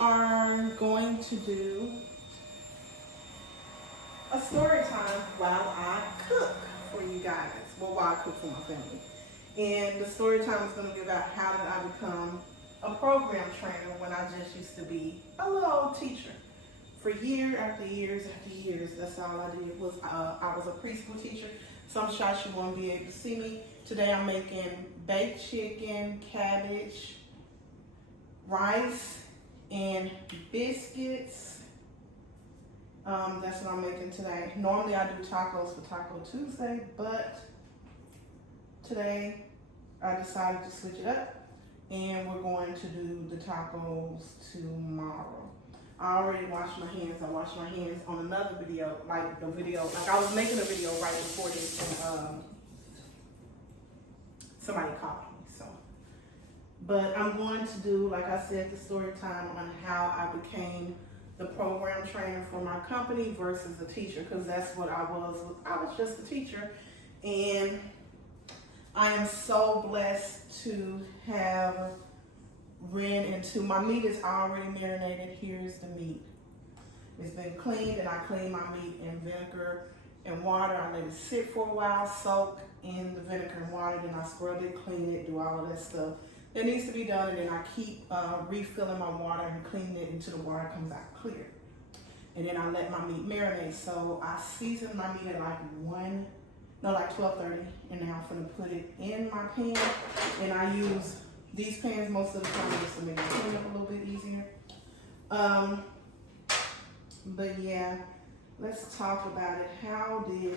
are going to do a story time while I cook for you guys. Well, while I cook for my family. And the story time is going to be about how did I become a program trainer when I just used to be a little old teacher. For year after years after years, that's all I did was I was a preschool teacher. Some shots you won't be able to see me. Today I'm making baked chicken, cabbage, rice, and biscuits. That's what I'm making today. Normally I do tacos for Taco Tuesday, but today I decided to switch it up and we're going to do the tacos tomorrow. I already washed my hands. I washed my hands on another video, like I was making a video right before this and somebody called me, so. But I'm going to do, like I said, the story time on how I became the program trainer for my company versus a teacher, because that's what I was. I was just a teacher, and I am so blessed to have ran into, my meat is already marinated. Here's the meat. It's been cleaned, and I cleaned my meat in vinegar and water. I let it sit for a while, soak in the vinegar and water, then I scrub it, clean it, do all of that stuff that needs to be done, and then I keep refilling my water and cleaning it until the water comes out clear. And then I let my meat marinate. So I seasoned my meat at like 12:30, and now I'm gonna put it in my pan, and I use these pans most of the time just to make it clean up a little bit easier. But yeah, let's talk about it. How did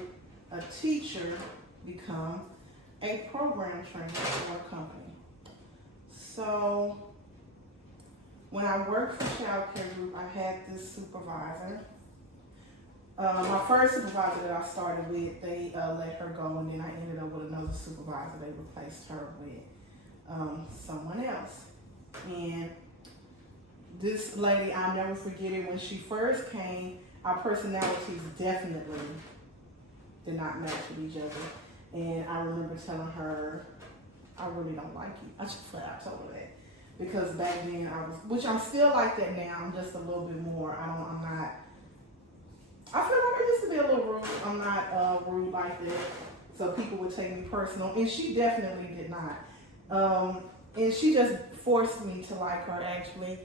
a teacher become a program trainer for a company? So when I worked for Child Care Group, I had this supervisor. My first supervisor that I started with, they let her go, and then I ended up with another supervisor. They replaced her with someone else. And this lady, I'll never forget it. When she first came, our personalities definitely did not match with each other. And I remember telling her, I really don't like you. I just flat out told her that. Because back then I was, which I'm still like that now, I'm just a little bit more, I feel like I used to be a little rude. I'm not rude like that. So people would take me personal. And she definitely did not. And she just forced me to like her, actually.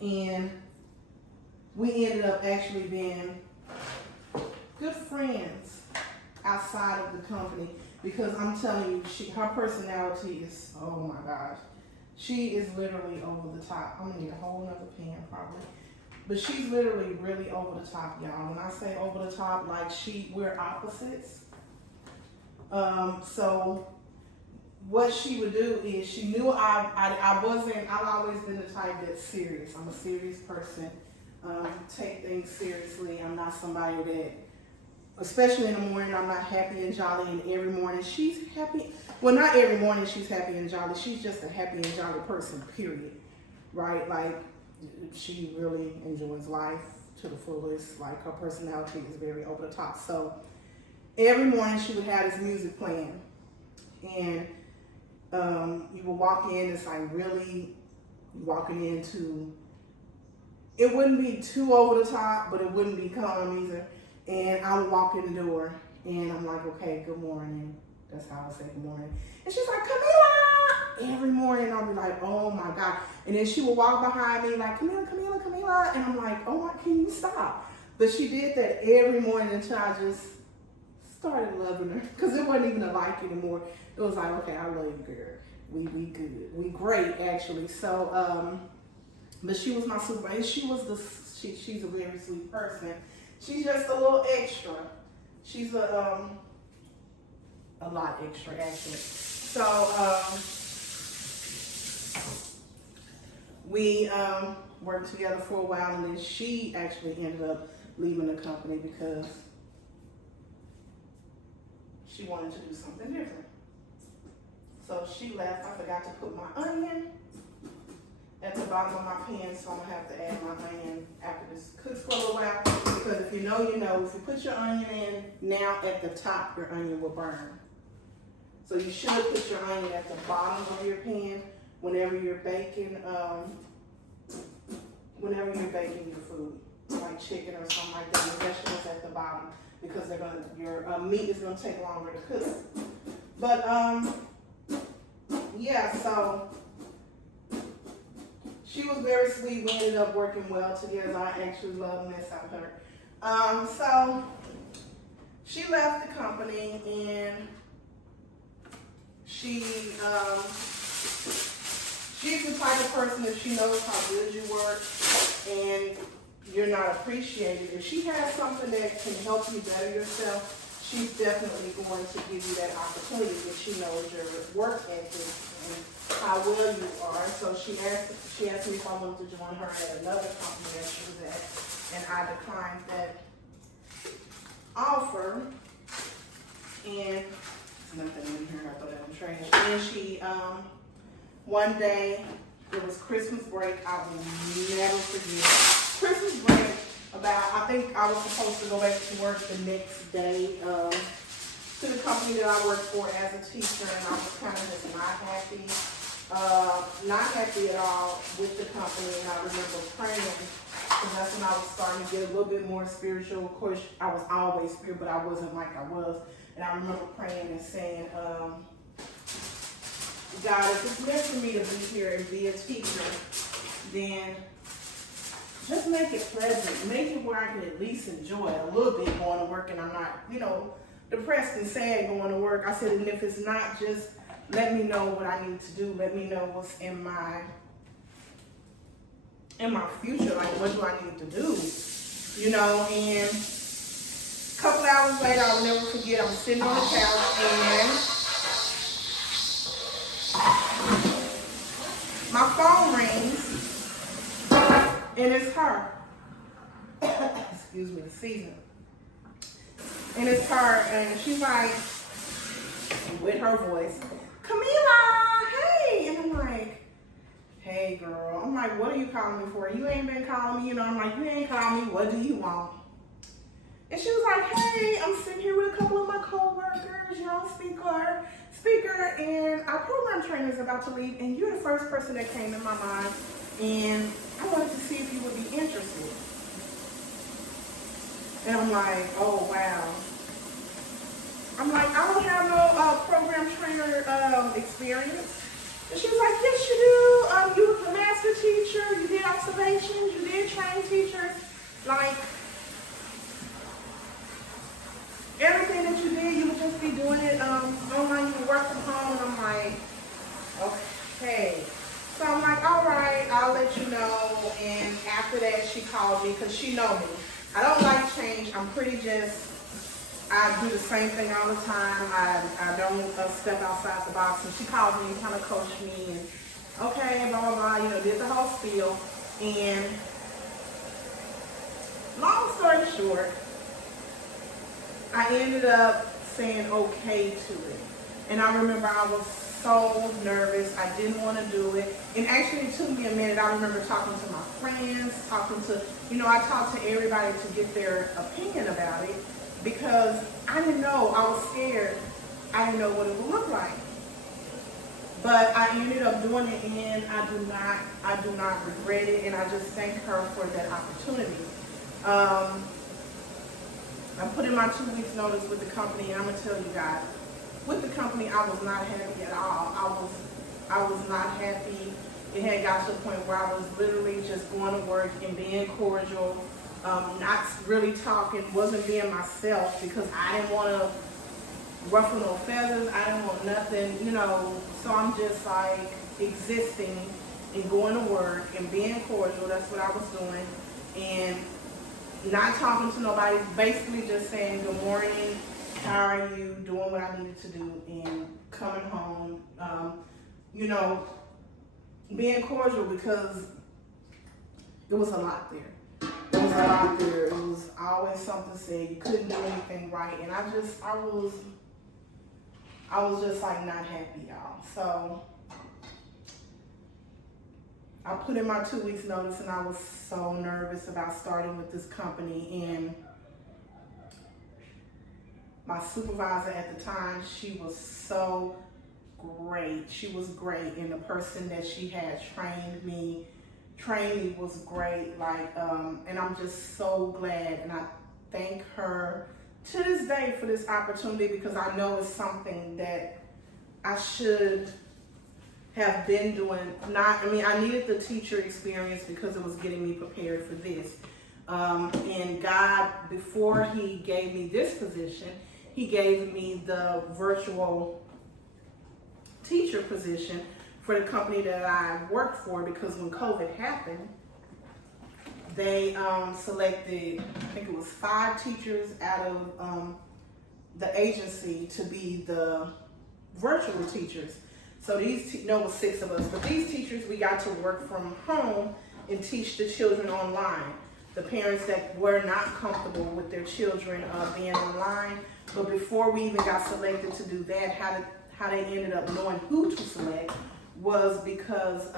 And we ended up actually being good friends outside of the company, because I'm telling you, her personality is, oh my gosh. She is literally over the top. I'm gonna need a whole nother pan probably. But she's literally really over the top, y'all. When I say over the top, like we're opposites. So what she would do is, she knew I've always been the type that's serious. I'm a serious person. Take things seriously. I'm not somebody that, especially in the morning, I'm not happy and jolly, and every morning she's happy. Well, not every morning she's happy and jolly. She's just a happy and jolly person, period. Right? Like, she really enjoys life to the fullest. Like, her personality is very over the top. So every morning she would have this music playing, and you would walk in, it's like really walking into, it wouldn't be too over the top, but it wouldn't be calm either. And I would walk in the door, and I'm like, okay, good morning. That's how I would say good morning. And she's like, Camila! Every morning I'll be like, oh my God. And then she would walk behind me like, Camila, Camila, Camila. And I'm like, oh my, can you stop? But she did that every morning until I just started loving her. Because it wasn't even a like anymore. It was like, okay, I love you, girl. We good. We great, actually. So, but she was my supervisor. She's a very sweet person. She's just a little extra. She's a lot extra, actually. So, we worked together for a while, and then she actually ended up leaving the company because she wanted to do something different. So she left. I forgot to put my onion at the bottom of my pan, so I'm gonna have to add my onion after this cooks for a little while. Because if you know, you know. If you put your onion in now at the top, your onion will burn. So you should put your onion at the bottom of your pan whenever you're baking your food, like chicken or something like that. Your vegetables at the bottom because your meat is gonna take longer to cook. But yeah, so she was very sweet. We ended up working well together. I actually love Miss out her. So she left the company and she's the type of person, if she knows how good you work and you're not appreciated, if she has something that can help you better yourself, she's definitely going to give you that opportunity if she knows your work ethic and how well you are. So she asked me if I wanted to join her at another company that she was at, and I declined that offer. And there's nothing in here, I thought that was trash. And she, one day, it was Christmas break. I will never forget. Christmas break, I think I was supposed to go back to work the next day to the company that I worked for as a teacher, and I was kind of just not happy at all with the company. And I remember praying, because that's when I was starting to get a little bit more spiritual. Of course, I was always spiritual, but I wasn't like I was. And I remember praying and saying, God, if it's meant for me to be here and be a teacher, then just make it pleasant. Make it where I can at least enjoy a little bit going to work and I'm not, depressed and sad going to work. I said, and if it's not, just let me know what I need to do. Let me know what's in my future. Like, what do I need to do? And a couple hours later, I'll never forget, I'm sitting on the couch and my phone rings, and it's her. Excuse me, the season. And it's her, and she's like, with her voice, Camila, hey! And I'm like, hey, girl. I'm like, what are you calling me for? You ain't been calling me, I'm like, you ain't calling me, what do you want? And she was like, hey, I'm sitting here with a couple of my co-workers, speaker, and our program trainer is about to leave, and you're the first person that came in my mind, and I wanted to see if you would be interested. And I'm like, oh, wow. I'm like, I don't have no program trainer experience. And she was like, yes, you do. You were the master teacher, you did observations, you did train teachers, like, everything that you did, you would just be doing it online, you would work from home. And I'm like, okay. So I'm like, all right, I'll let you know. And after that, she called me because she knows me. I don't like change. I do the same thing all the time. I don't step outside the box. And she called me and kind of coached me. And okay, blah, blah, blah, did the whole spiel. And long story short, I ended up saying okay to it. And I remember I was so nervous. I didn't want to do it. And actually it took me a minute. I remember talking to my friends, I talked to everybody to get their opinion about it because I didn't know. I was scared. I didn't know what it would look like. But I ended up doing it and I do not regret it. And I just thank her for that opportunity. I put in my 2 weeks notice with the company, and I'm gonna tell you guys, with the company, I was not happy at all. I was not happy. It had got to the point where I was literally just going to work and being cordial, not really talking, wasn't being myself because I didn't want to ruffle no feathers. I didn't want nothing, So I'm just like existing and going to work and being cordial. That's what I was doing, and not talking to nobody, basically just saying good morning, how are you, doing what I needed to do, and coming home, being cordial because it was a lot there. It was always something said, you couldn't do anything right, and I was just like not happy, y'all. So I put in my 2 weeks notice and I was so nervous about starting with this company, and my supervisor at the time, she was so great. She was great, and the person that she had trained me was great. Like, and I'm just so glad, and I thank her to this day for this opportunity, because I know it's something that I should have been doing. I needed the teacher experience because it was getting me prepared for this. And God, before He gave me this position, He gave me the virtual teacher position for the company that I worked for, because when COVID happened, they selected, I think it was 5 teachers out of the agency to be the virtual teachers. So no, it was 6 of us, but these teachers, we got to work from home and teach the children online. The parents that were not comfortable with their children being online, but before we even got selected to do that, how they ended up knowing who to select was because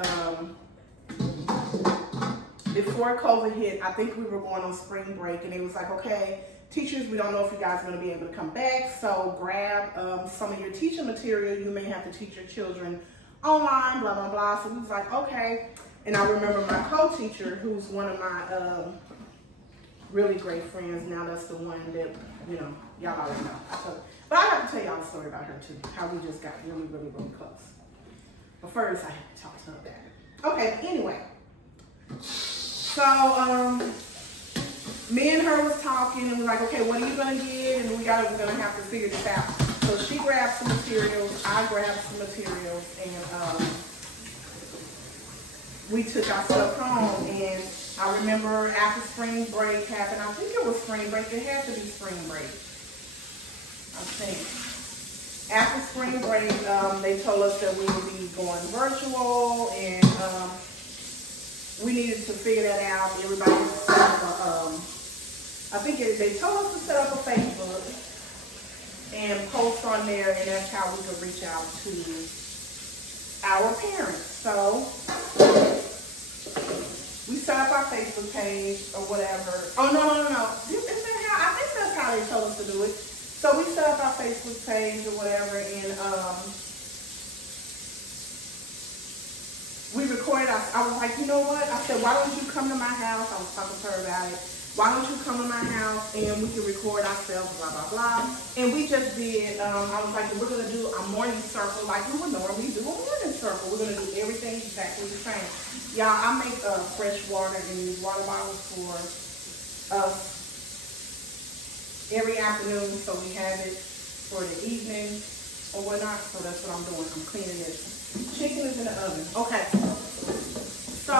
before COVID hit, I think we were going on spring break, and it was like, okay, teachers, we don't know if you guys are going to be able to come back, so grab some of your teaching material. You may have to teach your children online, blah, blah, blah. So we was like, okay. And I remember my co-teacher, who's one of my really great friends. Now that's the one that, y'all already know. So, but I have to tell y'all a story about her too, how we just got really, really, really close. But first, I have to talk to her about it. Okay, anyway. So, me and her was talking, and we're like, okay, what are you gonna get? And we're gonna have to figure this out. So she grabbed some materials, I grabbed some materials, and we took our stuff home. And I remember after spring break happened, I think it was spring break, it had to be spring break, I think. After spring break, they told us that we would be going virtual, and we needed to figure that out. Everybody set up I think they told us to set up a Facebook and post on there, and that's how we could reach out to our parents. So we set up our Facebook page or whatever. Oh, no. Isn't that how? I think that's how they told us to do it. So we set up our Facebook page or whatever, and we recorded. I was like, you know what? I said, why don't you come to my house? I was talking to her about it. Why don't you come to my house and we can record ourselves, blah, blah, blah. And we just did, I was like, we're going to do a morning circle like we would normally do a morning circle. We're going to do everything exactly the same. Y'all, I make fresh water in these water bottles for us every afternoon, so we have it for the evening or whatnot. So that's what I'm doing. I'm cleaning this. Chicken is in the oven. Okay. So,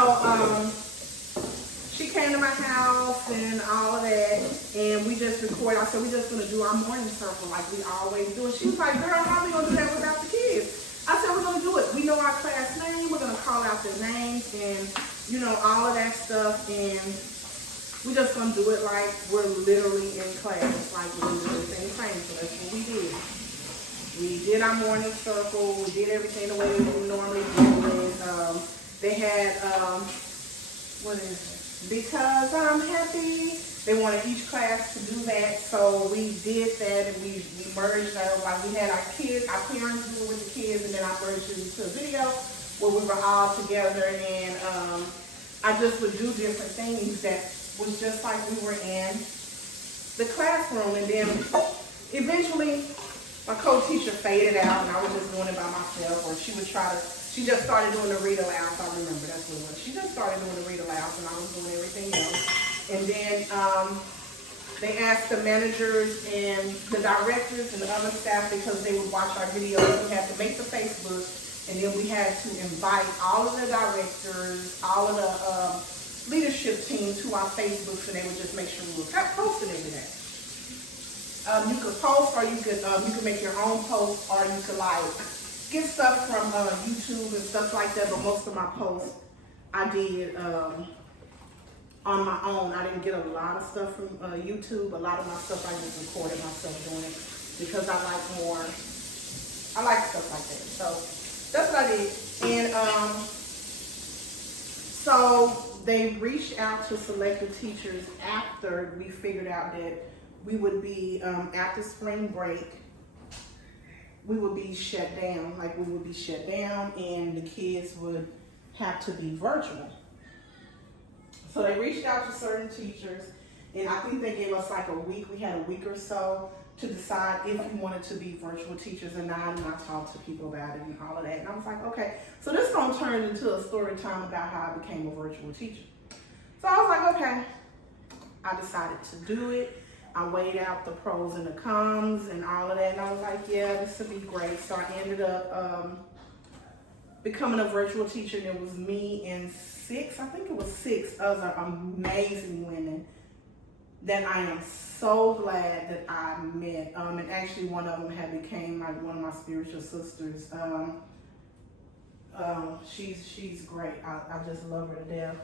she came to my house and all of that, and we just recorded. I said, we're just going to do our morning circle like we always do. And she was like, girl, how are we going to do that without the kids? I said, we're going to do it. We know our class name. We're going to call out their names and, all of that stuff. And we're just going to do it like we're literally in class, like we're doing the same thing. So that's what we did. We did our morning circle. We did everything the way we normally do it. They had, what is it? Because I'm happy. They wanted each class to do that, so we did that, and we merged them. Like we had our parents do it with the kids, and then I merged it into a video where we were all together, and I just would do different things that was just like we were in the classroom. And then eventually my co-teacher faded out, and I was just doing it by myself, or she just started doing the read alouds. I remember that's what it was. She just started doing the read alouds, and I was doing everything else. And then they asked the managers and the directors and the other staff, because they would watch our videos. We had to make the Facebook, and then we had to invite all of the directors, all of the leadership team to our Facebook, so they would just make sure we were posting every day. You could post, or you could make your own post, or you could get stuff from YouTube and stuff like that, but most of my posts I did on my own. I didn't get a lot of stuff from YouTube. A lot of my stuff I just recorded myself doing it, because I like stuff like that. So that's what I did. And so they reached out to selected teachers after we figured out that we would be after spring break. we would be shut down. Like we would be shut down and the kids would have to be virtual. So they reached out to certain teachers, and I think they gave us like a week. We had a week or so to decide if we wanted to be virtual teachers or not, and I talked to people about it and all of that. And I was like, okay, so this is gonna turn into a story time about how I became a virtual teacher. So I was like, okay, I decided to do it. I weighed out the pros and the cons and all of that, and I was like, yeah, this would be great. So I ended up becoming a virtual teacher, and it was me and six other amazing women that I am so glad that I met. And actually one of them had became like one of my spiritual sisters. She's great. I just love her to death.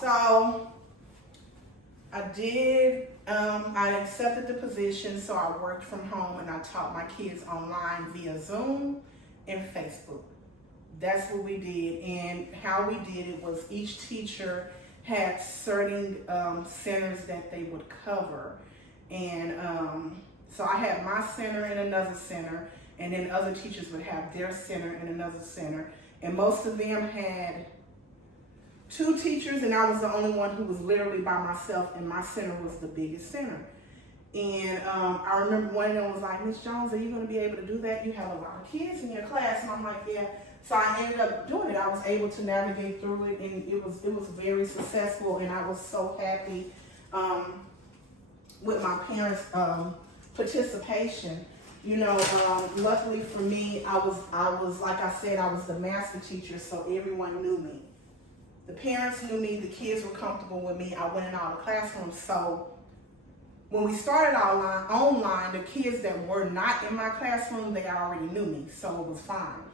So I did, I accepted the position, so I worked from home and I taught my kids online via Zoom and Facebook. That's what we did, and how we did it was each teacher had certain centers that they would cover. And so I had my center in another center, and then other teachers would have their center in another center. And most of them had 2 teachers, and I was the only one who was literally by myself, and my center was the biggest center. And I remember one of them was like, Miss Jones, are you going to be able to do that? You have a lot of kids in your class. And I'm like, yeah. So I ended up doing it. I was able to navigate through it, and it was very successful, and I was so happy with my parents' participation. You know, luckily for me, I was like I said, I was the master teacher, so everyone knew me. The parents knew me, the kids were comfortable with me. I went in all the classrooms. So when we started online, the kids that were not in my classroom, they already knew me, so it was fine.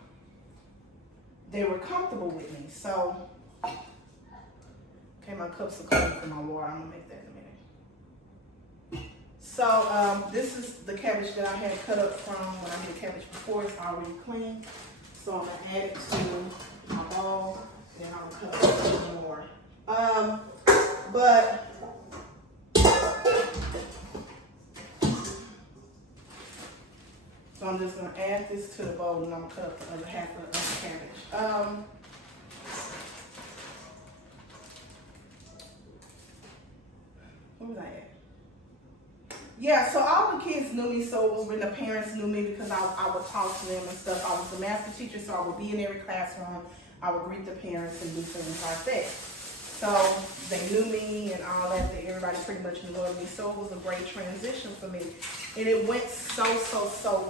They were comfortable with me. So, okay, my cups are cold for my water. I'm gonna make that in a minute. So this is the cabbage that I had cut up from when I did cabbage before. It's already clean. So I'm gonna add it to my bowl, and I'll cut up some more. So I'm just gonna add this to the bowl, and I'm gonna cut up the other half of the cabbage. Where was I at? Yeah, so all the kids knew me, so it was when the parents knew me because I would talk to them and stuff. I was the master teacher, so I would be in every classroom. I would greet the parents and do things like that. So they knew me and all that, everybody pretty much knew of me. So it was a great transition for me. And it went so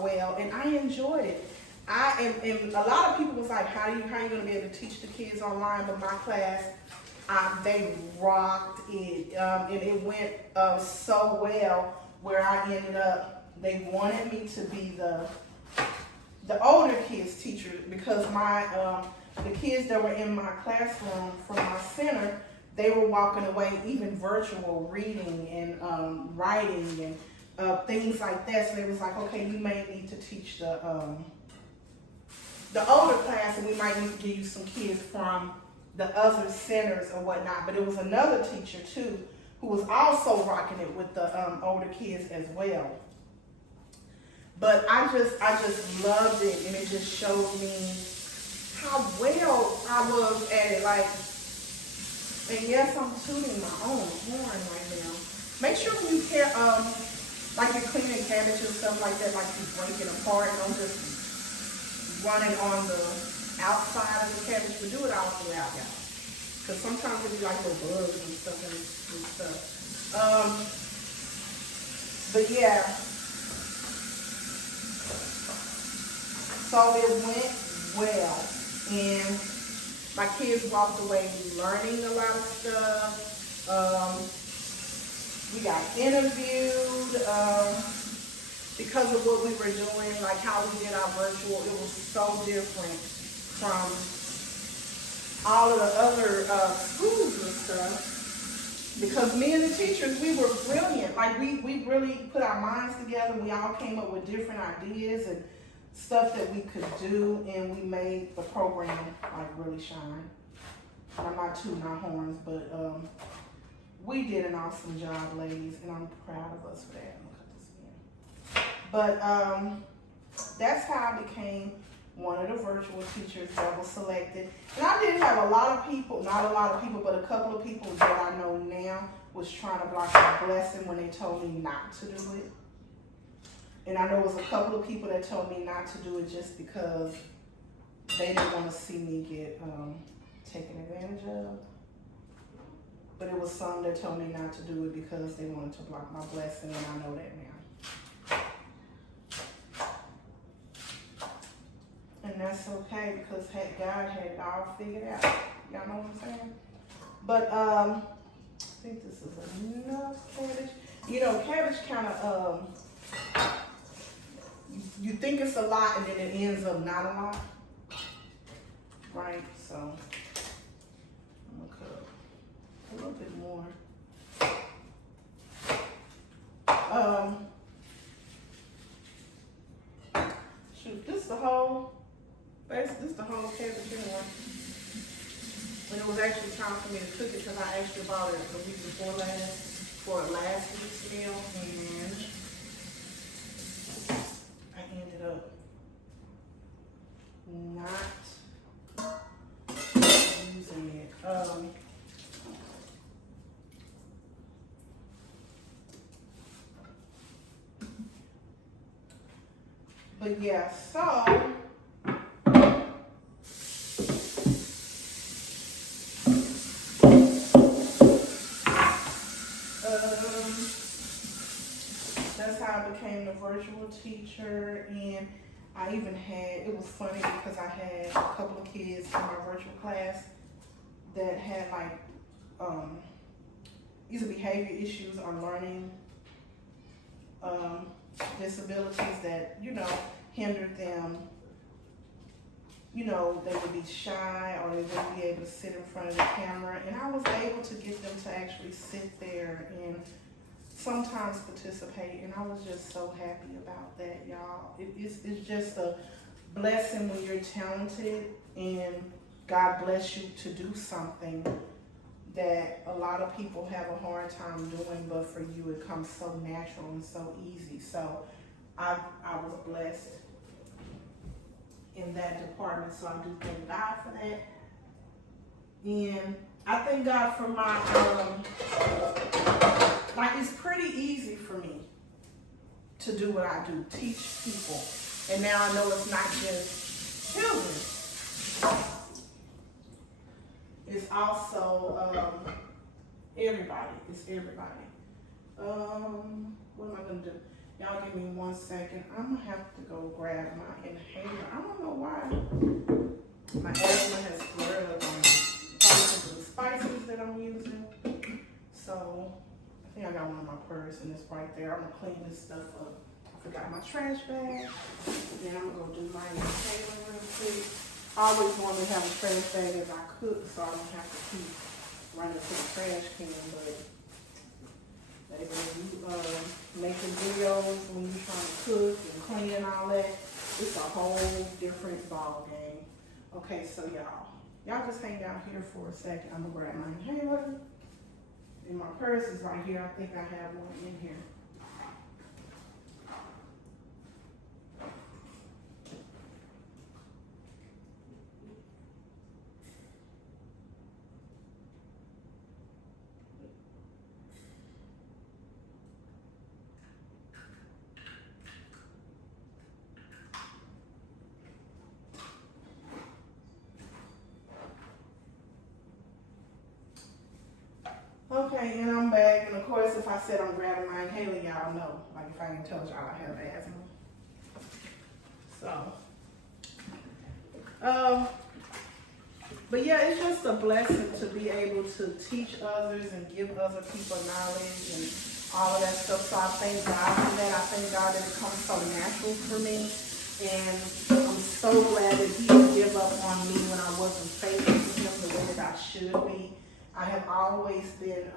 well, and I enjoyed it. And a lot of people was like, how are you gonna be able to teach the kids online? But my class, they rocked it, and it went so well where I ended up, they wanted me to be the older kids teacher because the kids that were in my classroom from my center, they were walking away even virtual reading and writing and things like that. So they was like, okay, you may need to teach the older class, and we might need to give you some kids from the other centers or whatnot. But it was another teacher too who was also rocking it with the older kids as well. But I just loved it, and it just showed me how well I was at it. Like, and yes, I'm tooting my own horn right now. Make sure when you care, like you're cleaning cabbage and stuff like that, like you break it apart, don't just run it on the outside of the cabbage, but do it all throughout, y'all. Because sometimes it'll be like little bugs and stuff and stuff. But yeah. So it went well. And my kids walked away learning a lot of stuff. We got interviewed because of what we were doing, like how we did our virtual. It was so different from all of the other schools and stuff. Because me and the teachers, we were brilliant. Like we really put our minds together. We all came up with different ideas and stuff that we could do, and we made the program like really shine. I'm not tooting our horns, but we did an awesome job, ladies, and I'm proud of us for that. I'm gonna cut this in. But that's how I became one of the virtual teachers that was selected. And I did have a lot of people, not a lot of people, but a couple of people that I know now was trying to block my blessing when they told me not to do it. And I know it was a couple of people that told me not to do it just because they didn't want to see me get taken advantage of. But it was some that told me not to do it because they wanted to block my blessing, and I know that now. And that's okay because God had it all figured out. Y'all know what I'm saying? But I think this is enough cabbage. You know, cabbage kind of, you think it's a lot and then it ends up not a lot. Right? So, I'm going to cut a little bit more. Shoot, this is the whole cabbage anyway. But it was actually time for me to cook it because I actually bought it the week before last for last week's meal, and I ended up not using it. But yeah, so that's how I became the virtual teacher. And I even had, it was funny because I had a couple of kids in my virtual class that had like either behavior issues or learning disabilities that, you know, hindered them. You know, they would be shy or they wouldn't be able to sit in front of the camera. And I was able to get them to actually sit there and sometimes participate. And I was just so happy about that, y'all. It's just a blessing when you're talented and God bless you to do something that a lot of people have a hard time doing, but for you it comes so natural and so easy. So I was blessed in that department, so I do thank God for that. And I thank God for my, like, it's pretty easy for me to do what I do, teach people. And now I know it's not just children. It's also everybody. It's everybody. What am I gonna do? Y'all give me 1 second. I'm gonna have to go grab my inhaler. I don't know why my asthma has flared up on me. Probably because of the spices that I'm using. So I think I got one in my purse and it's right there. I'm gonna clean this stuff up. I forgot my trash bag. Then I'm gonna go do my inhaler real quick. I always want to have a trash bag as I cook so I don't have to keep running to the trash can, but baby, when you making videos, when you're trying to cook and clean and all that, it's a whole different ball game. Okay, so y'all just hang down here for a second. I'm gonna grab my inhaler. And my purse is right here. I think I have one in here. Okay, and I'm back. And of course, if I said I'm grabbing my inhaler, y'all know. Like if I ain't told y'all I have asthma. So, but yeah, it's just a blessing to be able to teach others and give other people knowledge and all of that stuff. So I thank God for that. I thank God that it comes so natural for me. And I'm so glad that He didn't give up on me when I wasn't faithful to Him the way that I should be. I have always been,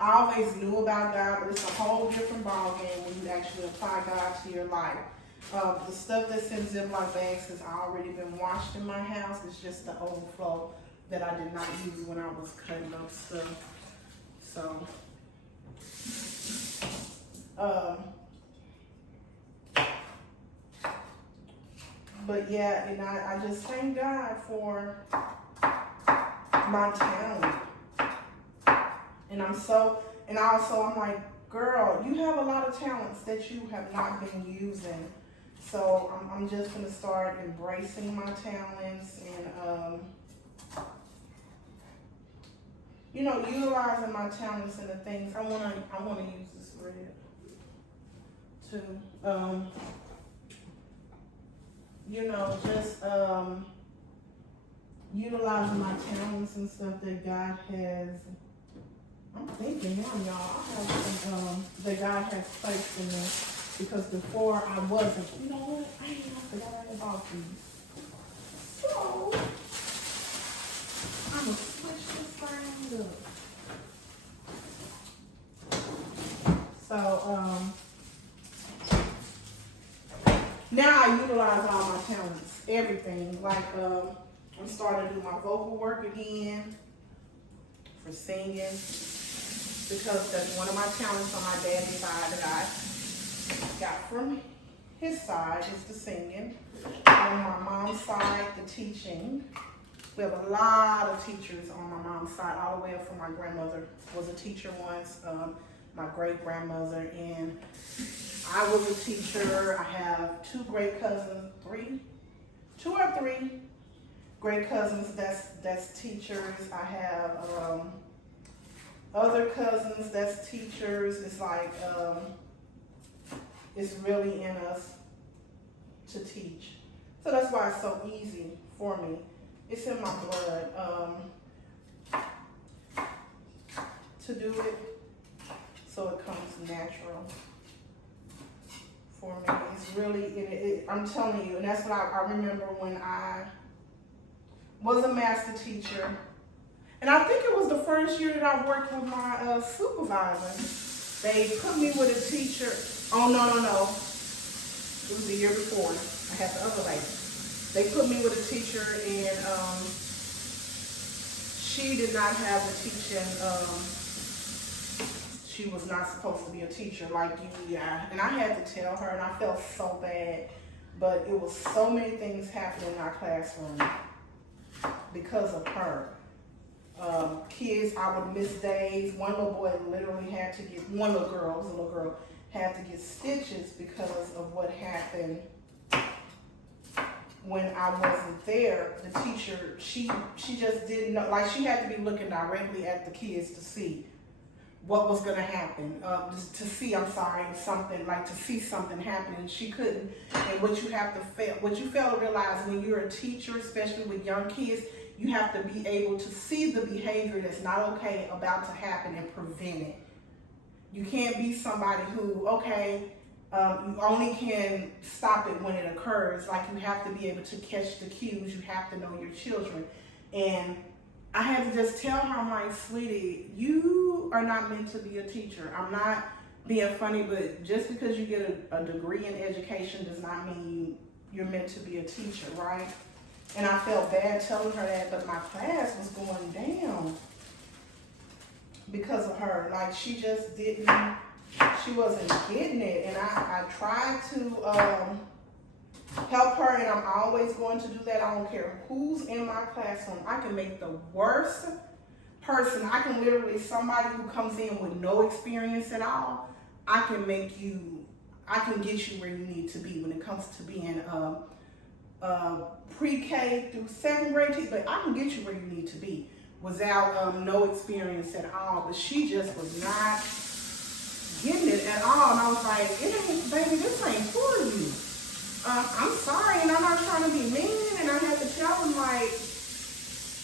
I always knew about God, but it's a whole different ballgame when you actually apply God to your life. The stuff that's in Ziploc bags has already been washed in my house. It's just the overflow that I did not use when I was cutting up stuff. So, But yeah, and I just thank God for my talent. And I'm like, girl, you have a lot of talents that you have not been using. So I'm just gonna start embracing my talents and utilizing my talents and the things. I wanna use this red to just utilizing my talents and stuff that God has. I'm thinking now, y'all, I have some that God has placed in me, because before I wasn't. You know what? I ain't even forgot about these. So I'm gonna switch this thing up. So now I utilize all my talents, everything. Like I'm starting to do my vocal work again for singing, because that's one of my talents on my daddy's side that I got from his side, is the singing. On my mom's side, the teaching. We have a lot of teachers on my mom's side, all the way up from my grandmother was a teacher once, my great-grandmother, and I was a teacher. I have two or three great cousins that's teachers. I have other cousins that's teachers. It's like it's really in us to teach. So that's why it's so easy for me. It's in my blood to do it, so it comes natural for me. It's really, I'm telling you, and that's what I remember when I was a master teacher. And I think it was the first year that I worked with my supervisor. They put me with a teacher. Oh, no. It was the year before. I had the other lady. They put me with a teacher, and she did not have the teaching. She was not supposed to be a teacher like you. Yeah. And I had to tell her, and I felt so bad. But it was so many things happening in our classroom because of her. Kids, I would miss days. One little boy literally had to get, one little girl, it was a little girl, had to get stitches because of what happened when I wasn't there. The teacher, she just didn't know, like she had to be looking directly at the kids to see what was going to happen, to see something happening. She couldn't, and what you fail to realize when you're a teacher, especially with young kids, you have to be able to see the behavior that's not okay about to happen and prevent it. You can't be somebody who, you only can stop it when it occurs. Like, you have to be able to catch the cues. You have to know your children. And I had to just tell her, I'm like, sweetie, you are not meant to be a teacher. I'm not being funny, but just because you get a degree in education does not mean you're meant to be a teacher, right? And I felt bad telling her that, but my class was going down because of her. Like, she just she wasn't getting it. And I tried to help her, and I'm always going to do that. I don't care who's in my classroom. I can make the worst person, somebody who comes in with no experience at all, I can get you where you need to be when it comes to being pre-K through second grade teacher, but I can get you where you need to be without no experience at all. But she just was not getting it at all, and I was like, baby, this ain't for you. I'm sorry, and I'm not trying to be mean, and I had to tell them, like,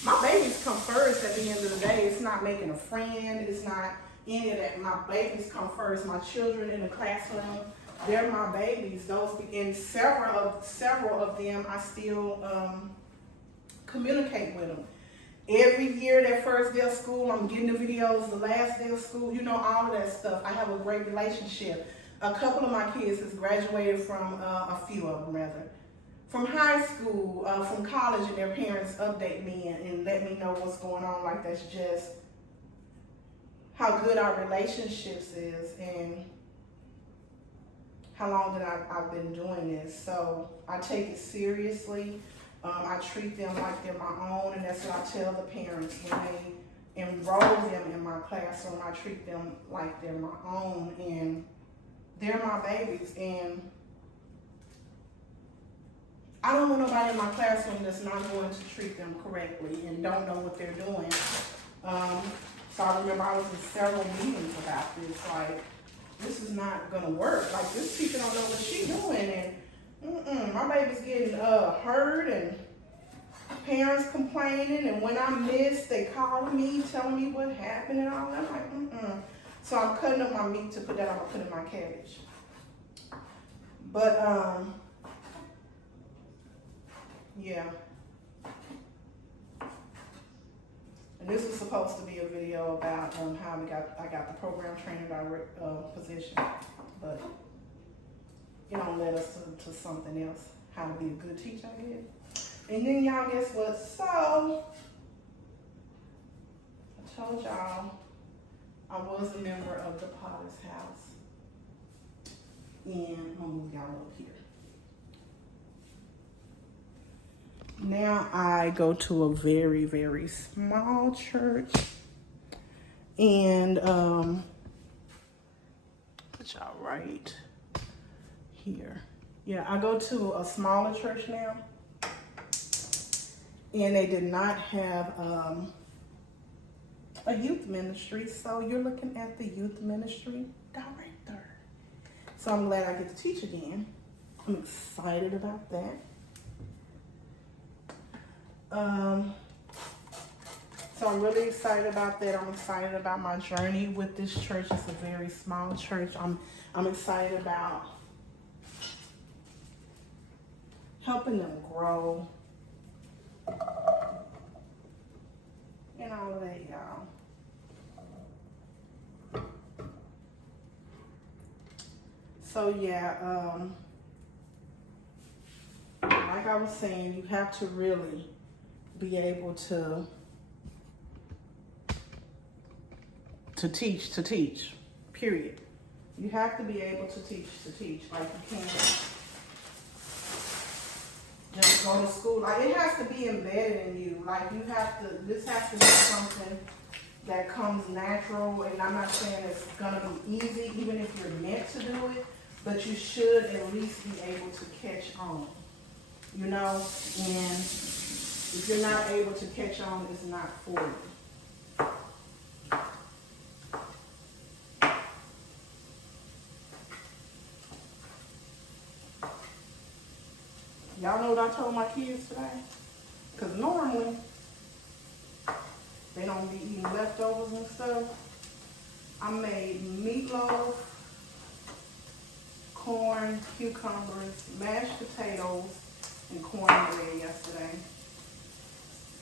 my babies come first at the end of the day. It's not making a friend, it's not any of that. My babies come first. My children in the classroom, they're my babies. And several of them, I still communicate with them. Every year, that first day of school, I'm getting the videos, the last day of school, all of that stuff. I have a great relationship. A couple of my kids has graduated from, a few of them rather, from high school, from college, and their parents update me and let me know what's going on. Like, that's just how good our relationships is, and how long that I've been doing this. So I take it seriously. I treat them like they're my own, and that's what I tell the parents when they enroll them in my classroom. I treat them like they're my own, and they're my babies. And I don't want nobody in my classroom that's not going to treat them correctly and don't know what they're doing. So I remember I was in several meetings about this, like, this is not gonna work. Like, this teacher don't know what she's doing, and my baby's getting hurt, and parents complaining, and when I miss, they calling me, telling me what happened and all that. I'm like, So I'm cutting up my meat to put that, I'm gonna put in my cabbage. But, yeah. And this is supposed to be a video about how I got the program trainer direct position, but it don't let us to something else, how to be a good teacher, I guess. And then y'all, guess what? So I told y'all I was a member of the Potter's House, and I'll move y'all up here. Now I go to a very, very small church, and put y'all right here. Yeah, I go to a smaller church now, and they did not have a youth ministry, so you're looking at the youth ministry director. So I'm glad I get to teach again. I'm excited about that. So I'm really excited about that. I'm excited about my journey with this church. It's a very small church. I'm excited about helping them grow and all of that, y'all. So yeah, like I was saying, you have to really be able to teach, period. You have to be able to teach. Like, you can't just go to school. Like, it has to be embedded in you. Like, you have to, this has to be something that comes natural. And I'm not saying it's gonna be easy, even if you're meant to do it, but you should at least be able to catch on, you know? And if you're not able to catch on, it's not for you. Y'all know what I told my kids today? Because normally, they don't be eating leftovers and stuff. I made meatloaf, corn, cucumbers, mashed potatoes, and cornbread yesterday.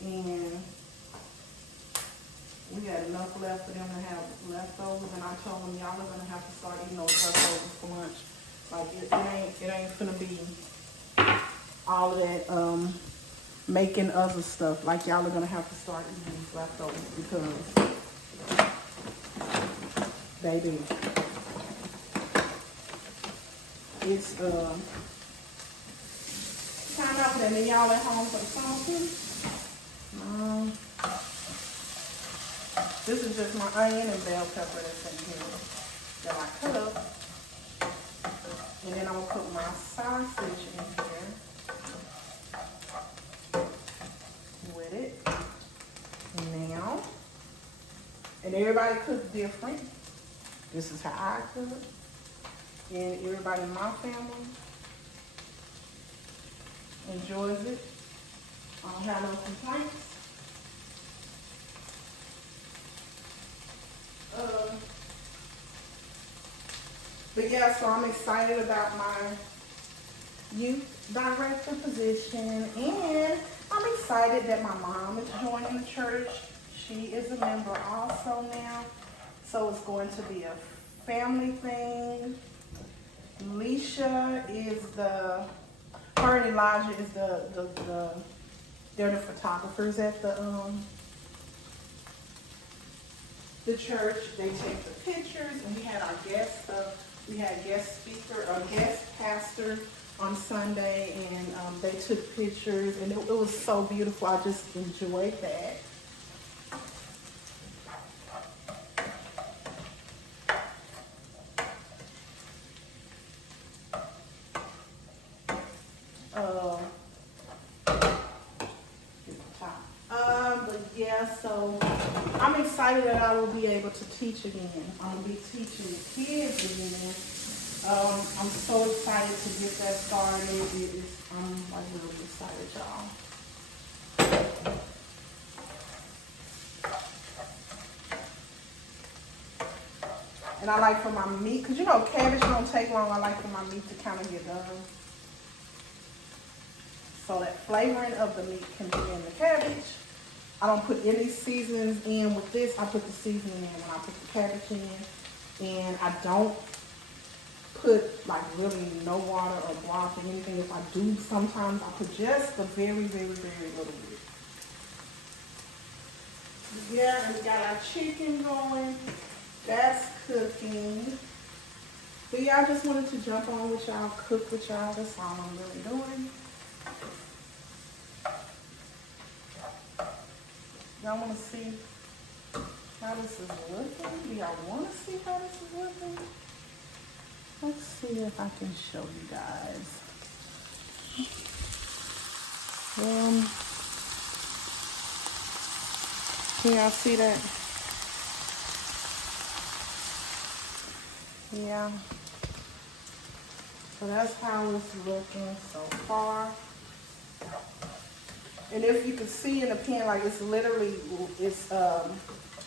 And we had enough left for them to have leftovers, and I told them, y'all are gonna have to start eating those leftovers for lunch. Like, it ain't gonna be all of that making other stuff. Like, y'all are gonna have to start eating these leftovers because, baby, it's time out for that. And y'all at home for the song too? This is just my onion and bell pepper that's in here that I cut up. And then I'm gonna put my sausage in here with it. Now, and everybody cooks different. This is how I cook. And everybody in my family enjoys it. I don't have no complaints. But yeah, so I'm excited about my youth director position, and I'm excited that my mom is joining the church. She is a member also now, so it's going to be a family thing. Leisha is her and Elijah is they're the photographers at the church. They take the pictures, and we had our guest We had guest pastor on Sunday, and they took pictures, and it was so beautiful. I just enjoyed that. But yeah, so I'm excited that I will be able to teach again. I'm gonna be teaching the kids again. I'm so excited to get that started. I'm like really excited, y'all. And I like for my meat, cause you know cabbage don't take long. I like for my meat to kind of get done. So that flavoring of the meat can be in the cabbage. I don't put any seasonings in with this. I put the seasoning in when I put the cabbage in. And I don't put like really no water or broth or anything. If I do, sometimes I put just a very, very, very little bit. Yeah, and we got our chicken going. That's cooking. But yeah, I just wanted to jump on with y'all, cook with y'all. That's all I'm really doing. Y'all want to see how this is looking? Do y'all want to see how this is looking? Let's see if I can show you guys. Can y'all see that? Yeah. So that's how it's looking so far. And if you can see in the pan, like it's literally, it's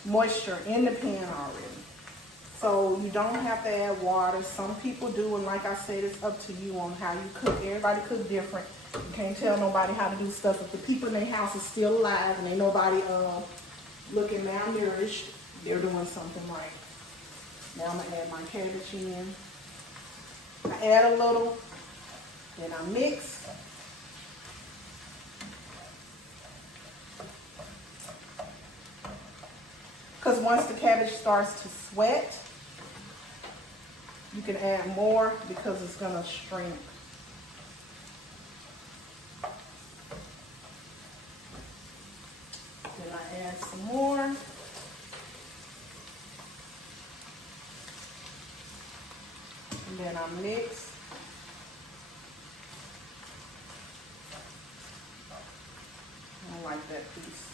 moisture in the pan already. So you don't have to add water. Some people do, and like I said, it's up to you on how you cook. Everybody cook different. You can't tell nobody how to do stuff. If the people in their house is still alive and ain't nobody looking malnourished, they're doing something right. Now I'm gonna add my cabbage in. I add a little, then I mix. Because once the cabbage starts to sweat, you can add more because it's going to shrink. Then I add some more. And then I mix. I don't like that piece.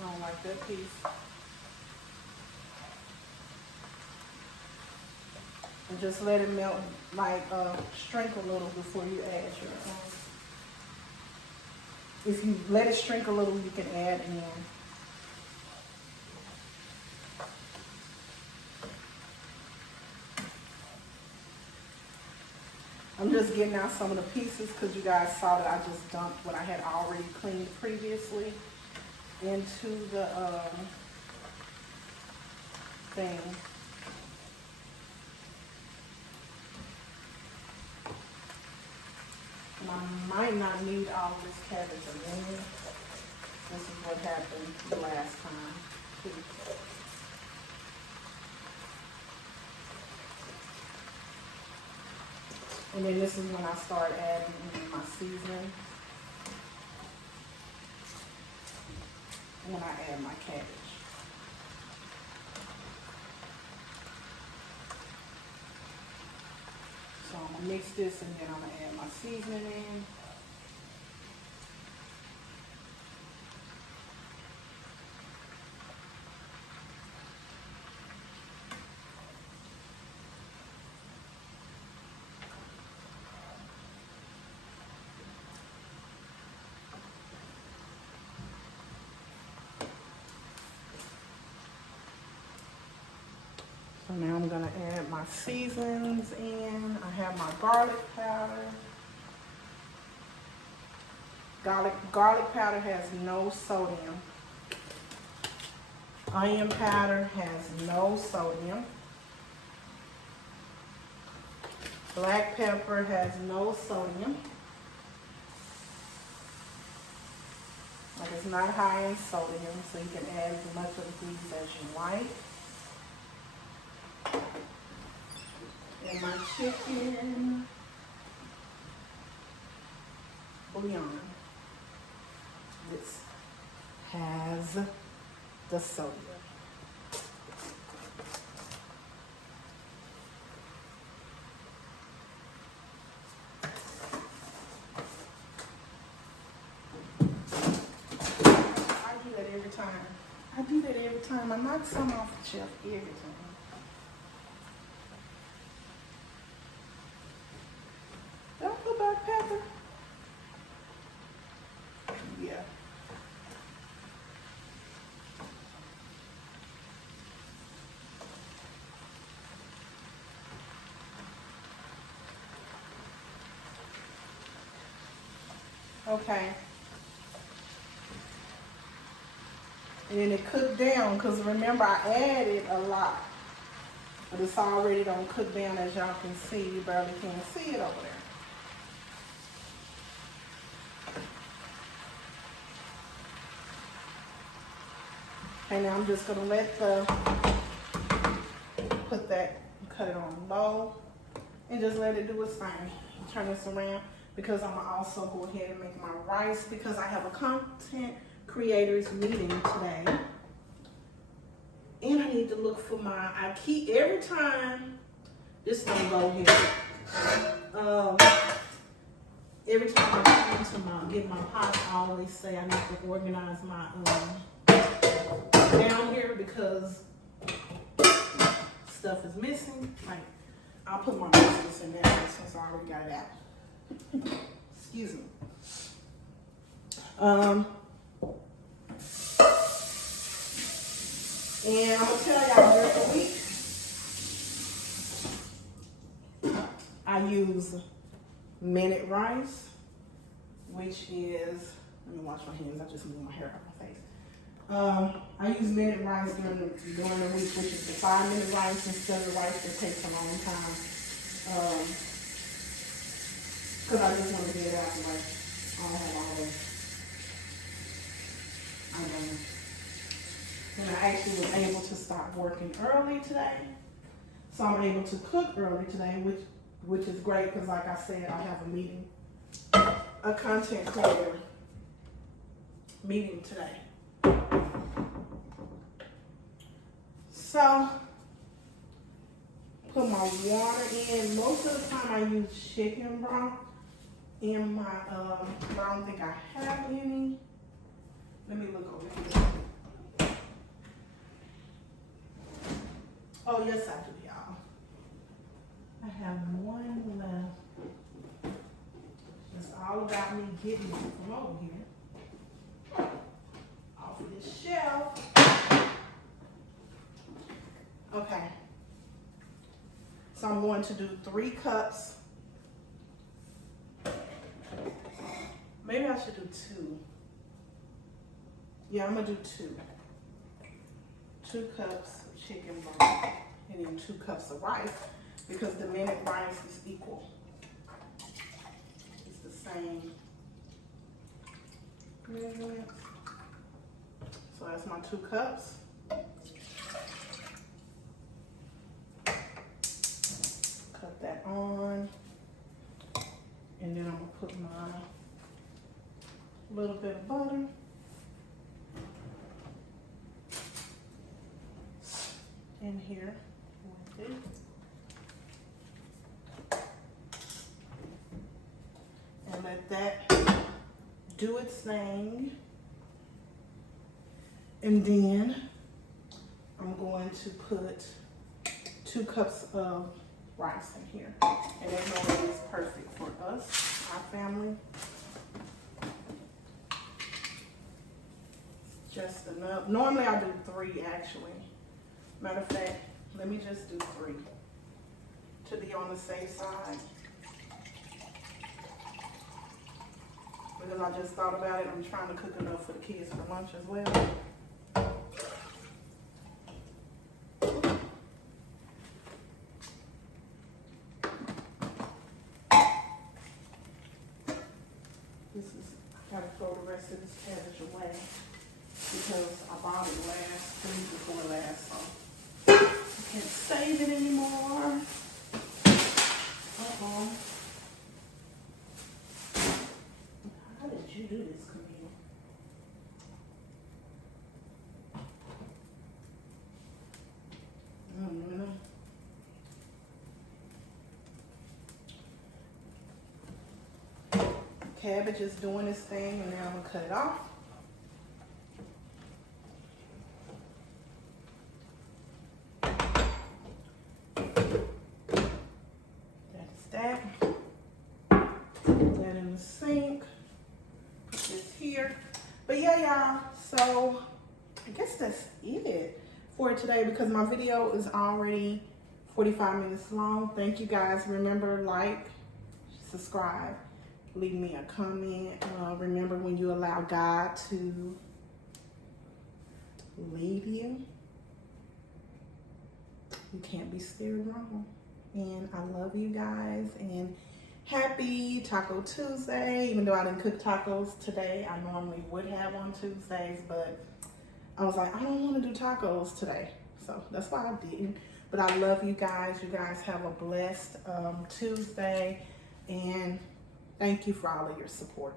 I don't like that piece. And just let it melt, like shrink a little before you add your If you let it shrink a little, you can add in. I'm just getting out some of the pieces because you guys saw that I just dumped what I had already cleaned previously into the thing. And I might not need all this cabbage again. This is what happened the last time too. And then this is when I start adding in my seasoning. When I add my cabbage. So I'm gonna mix this and then I'm gonna add my seasoning in. So now I'm gonna add my seasonings in. I have my garlic powder. Garlic powder has no sodium. Onion powder has no sodium. Black pepper has no sodium. It's not high in sodium, so you can add as much of these as you like. And my chicken bouillon. This has the sodium. I do that every time. I knock some off the shelf every time. Did I put black pepper? Yeah. Okay. And then it cooked down, because remember I added a lot. But it's already done cooked down, as y'all can see. You barely can see it over there. Okay, now I'm just gonna cut it on low and just let it do its thing. Turn this around because I'm gonna also go ahead and make my rice because I have a content creators meeting today. And I need to look for I keep every time, this don't go here. Every time I come to get my pot, I always say I need to organize my down here because stuff is missing. Like, I'll put my biscuits in there since I already got it out. Excuse me. And I'm gonna tell y'all during the week, I use minute rice, which is, let me wash my hands, I just moved my hair out my face. I use minute rice during the week, which is the 5-minute rice instead of rice that takes a long time. Because I just want to get it out the way. I don't have all this. And I actually was able to stop working early today. So I'm able to cook early today, which is great because like I said, I have a meeting, a content creator meeting today. So, put my water in. Most of the time I use chicken broth in my, but I don't think I have any. Let me look over here. Oh, yes, I do, y'all. I have one left. It's all about me getting it from over here. Off of this shelf. Okay. So I'm going to do 3 cups. Maybe I should do 2. Yeah, I'm gonna do 2. 2 cups of chicken broth and then 2 cups of rice because the minute rice is equal. It's the same measurement. So that's my 2 cups. Cut that on. And then I'm gonna put my little bit of butter. In here with it. And let that do its thing. And then I'm going to put 2 cups of rice in here. And that normally is perfect for us, our family. Just enough. Normally I do 3 actually. Matter of fact, let me just do 3 to be on the safe side. Because I just thought about it, I'm trying to cook enough for the kids for lunch as well. This is Gotta throw the rest of this cabbage away because I bought it the week before last, so I can't save it anymore. Uh-oh. How did you do this, Camille? I don't know. Cabbage is doing its thing, and now I'm gonna cut it off. That's that. Put that in the sink. Put this here. But yeah, y'all. So I guess that's it for today because my video is already 45 minutes long. Thank you guys. Remember, like, subscribe. Leave me a comment. Remember, when you allow God to lead you, you can't be steered wrong. And I love you guys. And happy Taco Tuesday. Even though I didn't cook tacos today, I normally would have on Tuesdays, but I was like, I don't want to do tacos today. So that's why I didn't. But I love you guys. You guys have a blessed Tuesday. And thank you for all of your support.